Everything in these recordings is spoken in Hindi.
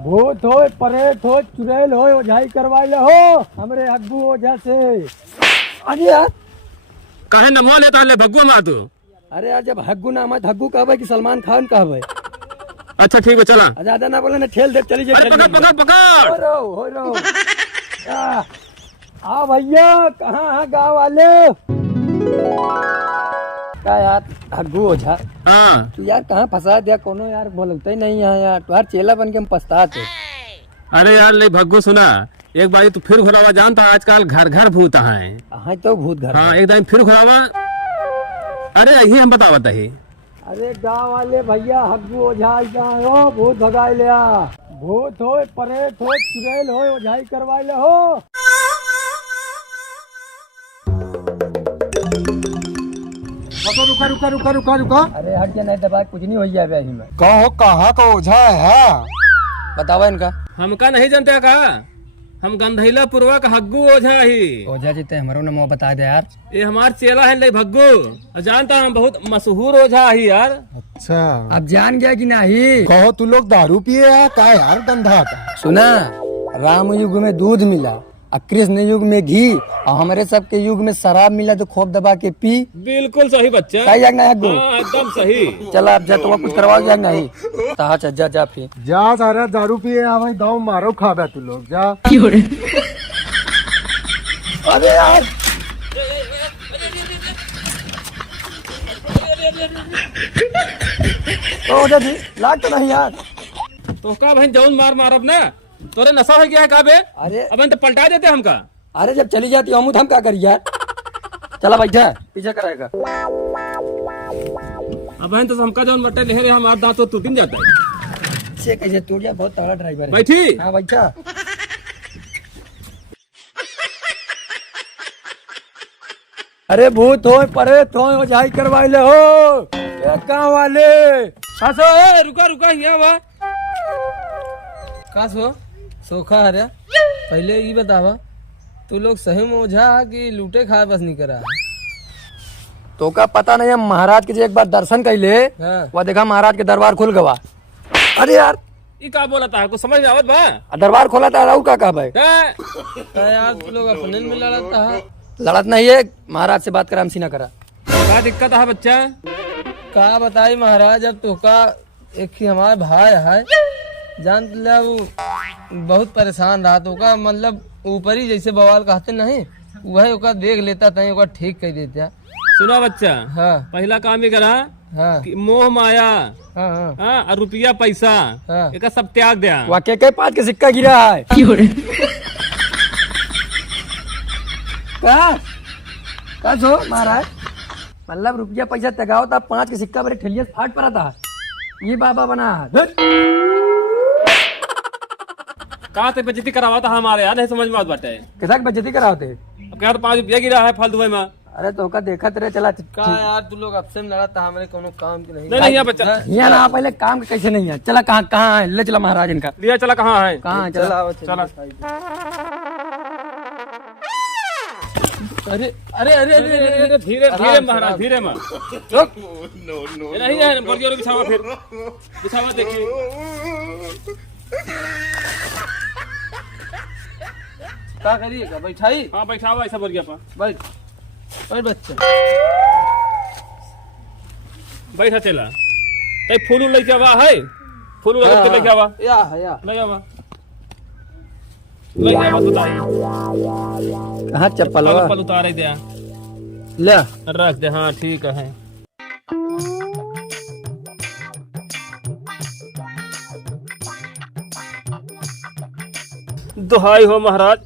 भूत हो, परेत हो, चुड़ैल हो, ओझाई करवाइले हो हमरे हग्गू ओझा से। अरे यार काहे नमवा लेता ले भगवा मा तू? अरे यार जब हग्गू नाम है हग्गू कहबे कि सलमान खान कहबे? अच्छा ठीक है चला। ज्यादा ना बोले ना, ठेल दे चली जाए। पकड़ पकड़ पकड़। हो रहो आ भैया, कहाँ है गाँव वाले? क्या यार हग्गू ओझा, हाँ तू यार कहाँ फंसा दिया कोनो यार, बोलते ही नहीं है यार, तुम्हार चेला बन के हम पछताते। अरे यार ले भग्गू सुना, एक बारी तू फिर घुरावा जानता आजकल घर घर भूत है। हाँ तो भूत घर। हाँ एक दिन फिर घुरावा। अरे यही हम बतावत है। अरे गाँव वाले भैया हग्गू ओझा हो, भूत भगाई लिया। भूत हो, परेत हो, चुड़ैल हो, ओझाई करवाइले हो। रुका रुका रुका रुका रुका। अरे हट के नहीं दबा, कुछ नहीं हो जाए में। कहो कहाँ का ओझा है? बतावा इनका। हमका नहीं जानते का, हम गंधैला पूर्वा का हग्गू ओझा ही। ओझा जी ते हमारो नाम बता दे यार। ये हमार चेला है ले भग्गू, जानता हम बहुत मशहूर ओझा ही यार। अच्छा अब जान गया कि नहीं? कहो तू लोग दारू पिए है का यार गंधा का? सुना, राम युग में दूध मिला और कृष्ण युग में घी, और हमारे सबके युग में शराब मिला तो खोप दबा के पी। बिल्कुल सही बच्चा। सही है ना हग्गू? हाँ, एकदम सही। चला अब जा, तो कुछ करवा जा नहीं तो जा जा फिर जा सारा दारू पिए हमारे गाँव मारो खाबे तू लोग जा। अरे यार ओझा जी लाग तो नहीं यार। तो का भाई जौन मार मारब ना, तोरे नशा हो गया है का बे? अरे अब तो पलटा देते हमका। अरे जब चली जाती हम तो हम क्या करिए यार? चला बैठा, पीछे कराएगा। अब तो हमका जौन बटे लहरे हमार दांत तो टूट जाता है। से कैसे टूट गया, बहुत तगड़ा ड्राइवर है। बैठी। हाँ बैठा। अरे भूत हो, परेत हो, ओझाई करवाइले हो गाँव वाले। रुका रुका यहाँ बा। का सोखा हरे, पहले ये बतावा तू लोग सही में ओझा कि लूटे खाए बस नहीं करा? तो का पता नहीं है, महाराज के जो एक बार दर्शन कैले, हाँ। वह देखा महाराज के दरबार खुल गवा। अरे यार ये का बोला था, कुछ समझ में आवत बा? दरबार खोला था, राहु का भाई का यार तू लोग अपने में लड़ता है? लड़त नहीं है, महाराज से बात करा, हमसी ना करा। क्या दिक्कत है बच्चा? का बताई महाराज, अब तो का एक ही हमारे भाई है, जान ले वो बहुत परेशान रहा, तो का मतलब ऊपर ही जैसे बवाल कहते नहीं, वही ओका देख लेता था, ओका ठीक कर देता। सुना बच्चा, हाँ पहला काम ही करा हाँ कि मोह माया, हाँ हाँ हाँ, और रुपया पैसा, हाँ। एक सब त्याग दिया। वह के पाँच के सिक्का गिरा है। का सो महाराज, मतलब रुपया पैसा तगाओ था, 5 के सिक्का मेरे ठेलिया से फाट पड़ा था, ये बाबा बना है। कहा ते बेइज्जती करावा था हमारे, यार नहीं समझ में आत बाटे। कैसा बेइज्जती कराते? अब क्या तो 5 रुपया गिरा है फालतू में। अरे तो का देखा तेरे चला। का यार तू लोग आपसे में लड़ता, हमारे कोनो काम की नहीं। नहीं यहाँ बच्चा यहाँ ना पहले काम के कैसे नहीं है। चला कहाँ है, ले चला महाराज इनका। लिया चला कहाँ है? कहाँ है? चला चला। अरे अरे अरे अरे धीरे धीरे महाराज, धीरे मत। नहीं है बर्गियों बिछावा, फिर बिछावा देखिए। क्या करिएगा, बैठाई? हाँ बैठावा ऐसा बर्गिया पर। बैठ बैठ बच्चा। बैठा चला। कहीं फूल लेके आवा है, फूल लेके आवा, या है या ले आवा, ले आवा। बताइए कहाँ चप्पल चप्पल उतारे दे, ले रख दे। हाँ ठीक है। दुहाई हो महाराज।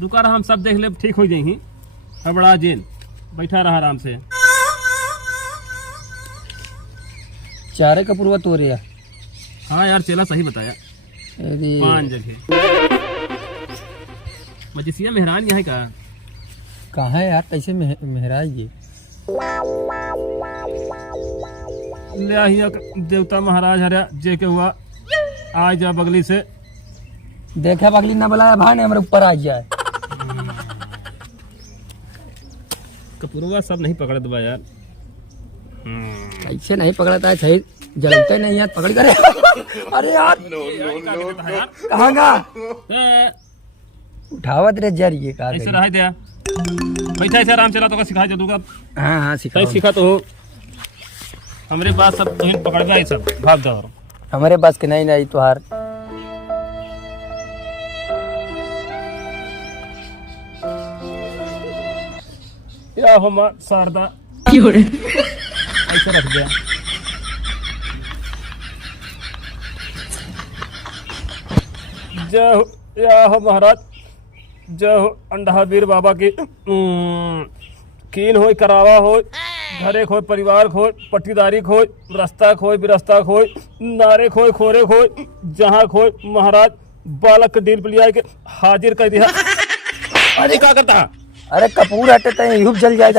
रुका रहा, हम सब देख ले, ठीक हो जाएंगी। हबड़ा जेल बैठा रहा आराम से। चारे का पूर्वा तो रहा। हाँ यार चेला सही बताया। अरे 5 जगह मजिसिया मेहरान यहाँ का। कहाँ है यार, कैसे मेहराज ये? ले आहिया देवता महाराज हरा जे के हुआ, आ जा बगली से। देखा बगली ना बुलाया भाई ने हमारे ऊपर आ जाए। कपूरवा सब नहीं पकड़ दबा यार। ऐसे नहीं पकड़ता है, सही जलते नहीं यार, पकड़ कर। अरे यार कहाँ का उठावत रे जर ये का ऐसे रह दिया बैठा ऐसे आराम चला तो सिखा दूंगा। हाँ हाँ सिखा सही सीखा तो हो। हमारे पास सब तुम पकड़ गया सब भाग जाओ। हमारे पास के नहीं नहीं तुहार। या हो मां शारदा ऐसे रख दिया। जय हो या हो महाराज, जय हो अंडावीर बाबा की। कीन हो करावा हो घरे खोय परिवार खोय पट्टीदारी खोय रस्ता खोय बिरस्ता खोय नारे खोय खोरे खोय जहाँ खोय महाराज बालक डील पिलिया के हाजिर कर दिया। अरे क्या करता है? अरे कपूर हटते हैं यूं जल जाए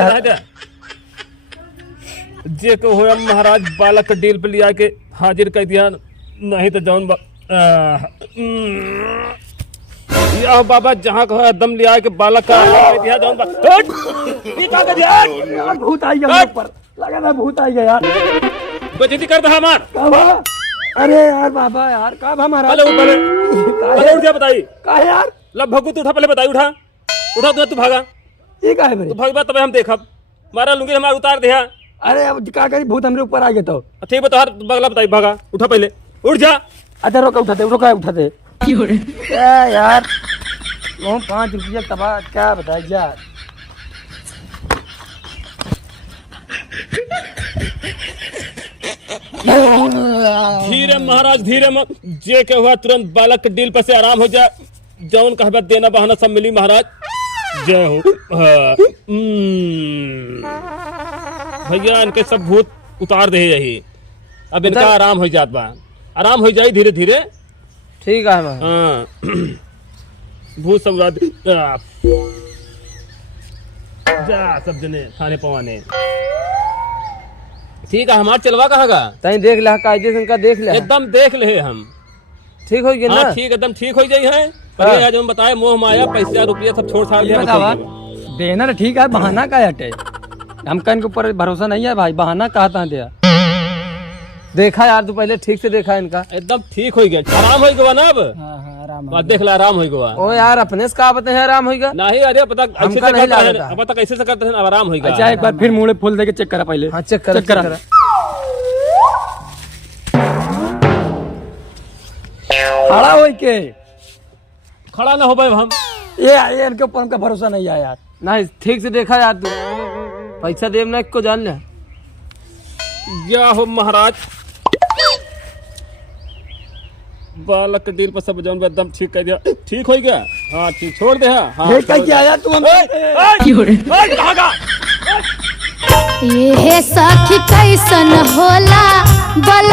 जे को हो महाराज बालक डील पिलिया के हाजिर कर दिया। नहीं तो जौन या बाबा जहाँ को दम लिया के बालक का दिया जौन यार भूत आई गया ऊपर, लगा था भूत आई गया यार। बेइज्जती करता है हमार। अरे यार बाबा यार कब हमारा पहले उठ जा बताई का है यार। लब भगू तू उठा, पहले बताई उठा उठा तू भागा। ये का है मेरे तू भाग तब हम देखब मारा लुंगी हमारा उतार दिया। अरे अब क्या करी भूत हमरे ऊपर आ गया तो ठीक बता बगला बताई भागा उठा पहले उठ जा। अच्छा रोका उठाते यार वो 5 रुपया तबाह क्या बताए यार। धीरे महाराज धीरे मत जे के हुआ तुरंत बालक के डील पर से आराम हो जा। जौन कहबा देना बहाना सब मिली महाराज। जय हो। भैया इनके सब भूत उतार दे यही। अब इनका आराम हो जात बा, आराम हो जाए धीरे धीरे। ठीक है हाँ भूत सब जा सब जने खाने पवाने। ठीक है हमार चलवा कहागा तई देख ले कायदे से इनका देख ले एकदम देख ले हम। ठीक हो गया ना? ठीक एकदम ठीक हो जाई है। पहले आज हम बताए मोह माया पैसा रुपया सब छोड़ छाड़ दिया। देना तो ठीक है, बहाना का हटे। हमका इनके ऊपर भरोसा नहीं है भाई, बहाना कहा दिया। देखा यार तू पहले ठीक से देखा इनका एकदम ठीक हो गया, आराम हो गया ना अब। आराम देख ला आराम हो गया। ओ यार अपने से कहा बताए आराम होगा नहीं। अरे पता ऐसे हमका नहीं लगा था। पता कैसे से करते हैं आराम हो गया। अच्छा एक बार फिर मुंह फूल दे के चेक करा पहले। हाँ चेक करा खड़ा हो के खड़ा ना हो भाई हम। ये इनके ऊपर हमका भरोसा नहीं है यार। नहीं ठीक से देखा यार तू पैसा देव ना को जान ले। या हो महाराज बालक के डील पर सब जौन एकदम ठीक कर दिया। ठीक हो गया। हाँ ठीक छोड़ दे। हाँ क्या आया तू ये सखी कैसन होला बल